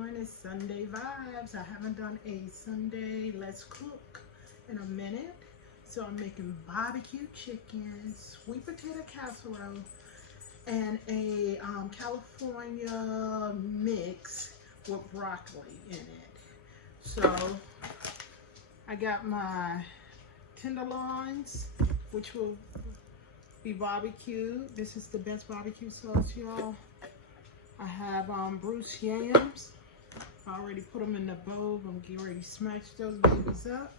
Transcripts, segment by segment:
doing is Sunday vibes. I haven't done a Sunday let's cook in a minute. So I'm making barbecue chicken, sweet potato casserole, and a California mix with broccoli in it. So I got my tenderloins, which will be barbecue. This is the best barbecue sauce, y'all. I have Bruce yams. I already put them in the bowl. I'm getting ready to smash those babies up.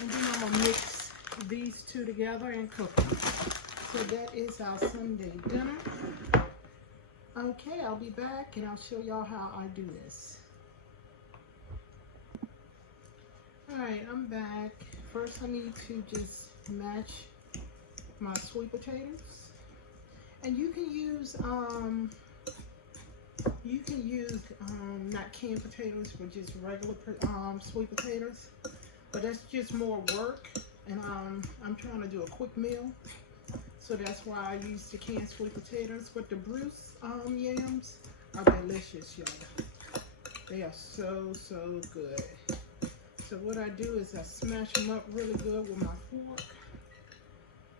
And then I'm gonna mix these two together and cook them. So that is our Sunday dinner. Okay, I'll be back and I'll show y'all how I do this. All right, I'm back. First I need to just mash my sweet potatoes. And you can use not canned potatoes, but just regular sweet potatoes. But that's just more work, and I'm trying to do a quick meal, so that's why I use the canned sweet potatoes. But the Bruce yams are delicious, y'all. They are so good. So what I do is I smash them up really good with my fork.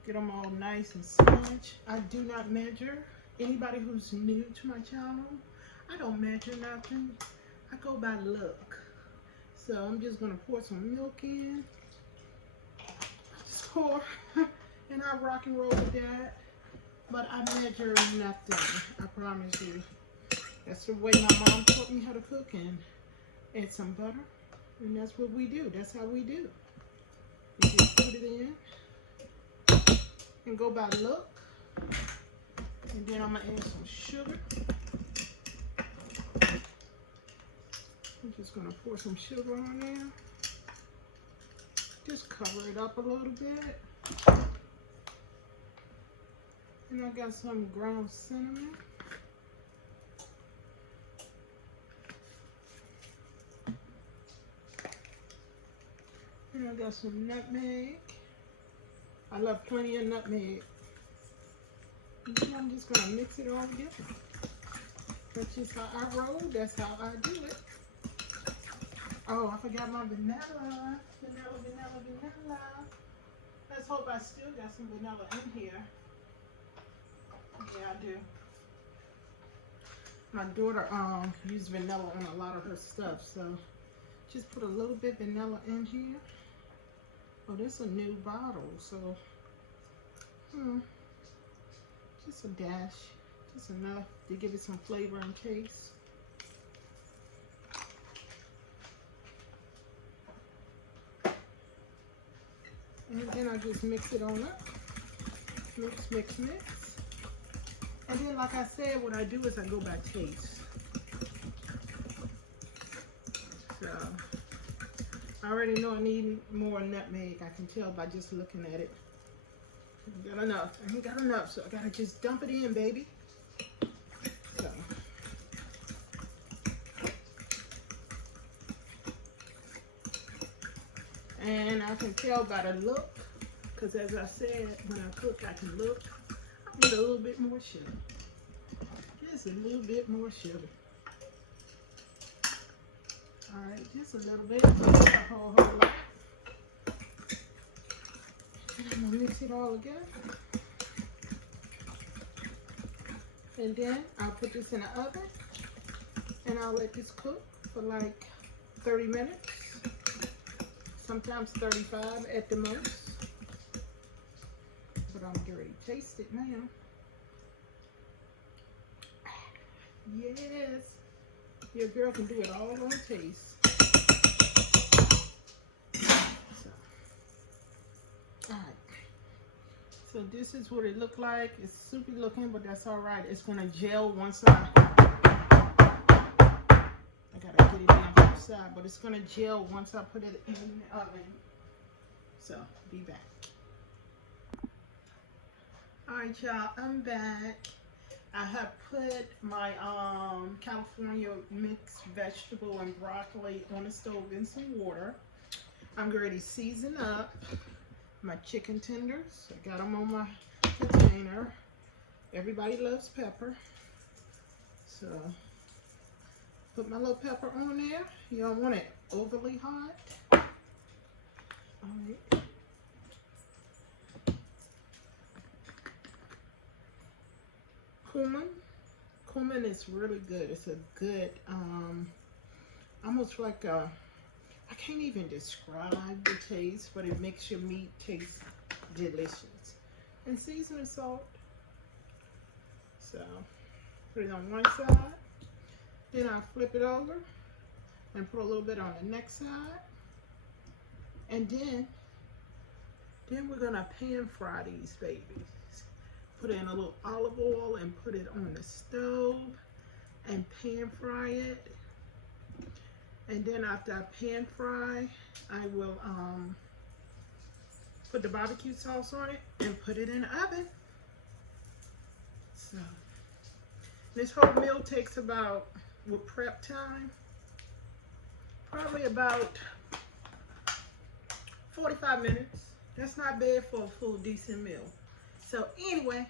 Get them all nice and smashed. I do not measure. Anybody who's new to my channel, I don't measure nothing. I go by look. So I'm just gonna pour some milk in. Just pour, and I rock and roll with that. But I measure nothing, I promise you. That's the way my mom taught me how to cook, and add some butter. And that's what we do, that's how we do. You just put it in and go by look. And then I'm gonna add some sugar. I'm just gonna pour some sugar on there. Just cover it up a little bit. And I got some ground cinnamon. And I got some nutmeg. I love plenty of nutmeg. And then I'm just gonna mix it all together. That's just how I roll, that's how I do it. Oh, I forgot my vanilla. Vanilla. Let's hope I still got some vanilla in here. Yeah, I do. My daughter used vanilla on a lot of her stuff, so just put a little bit vanilla in here. Oh, this is a new bottle, so just a dash, just enough to give it some flavor in case. And then I just mix it on up. Mix. And then, like I said, what I do is I go by taste. So, I already know I need more nutmeg. I can tell by just looking at it. I ain't got enough, so I gotta just dump it in, baby. So. And I can tell by the look, because as I said, when I cook, I can look. I need a little bit more sugar. Just a little bit more sugar. All right, just a little bit, not a whole lot. And I'm gonna mix it all together. And then I'll put this in the oven, and I'll let this cook for like 30 minutes. Sometimes 35 at the most. But I'm getting ready to taste it now. Yes. Your girl can do it all on taste. So, alright. So this is what it looked like. It's soupy looking, but that's alright. It's gonna gel once I gotta get it down to the side, but it's gonna gel once I put it in the oven. So, be back. Alright, y'all, I'm back. I have put my California mixed vegetable and broccoli on the stove in some water. I'm ready to season up my chicken tenders. I got them on my container. Everybody loves pepper. So Put my little pepper on there. You don't want it overly hot. All right. Cumin. Cumin is really good. It's a good, almost like a, I can't even describe the taste, but it makes your meat taste delicious. And seasoning salt. So, put it on one side. Then I'll flip it over and put a little bit on the next side. And then we're gonna pan fry these babies. Put in a little olive oil and put it on the stove and pan fry it. And then after I pan fry, I will put the barbecue sauce on it and put it in the oven. So this whole meal takes about, with prep time, probably about 45 minutes. That's not bad for a full decent meal. So anyway,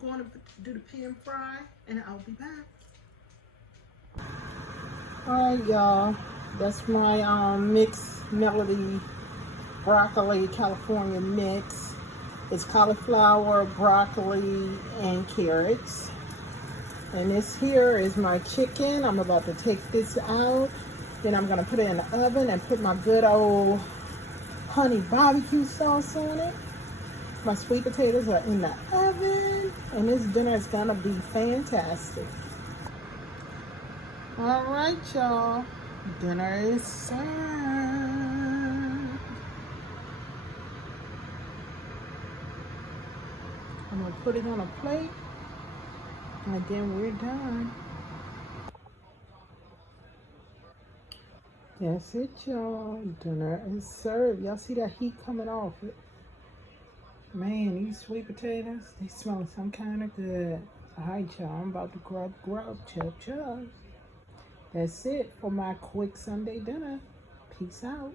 going to do the pan fry and I'll be back. All right, y'all. That's my mixed melody broccoli California mix. It's cauliflower, broccoli, and carrots. And this here is my chicken. I'm about to take this out. Then I'm gonna put it in the oven and put my good old honey barbecue sauce on it. My sweet potatoes are in the oven, and this dinner is gonna be fantastic. All right, y'all. Dinner is served. I'm gonna put it on a plate, and then we're done. That's it, y'all. Dinner is served. Y'all see that heat coming off it? Man, these sweet potatoes, they smell some kind of good. All right, y'all. I'm about to grub, chub, chub. That's it for my quick Sunday dinner. Peace out.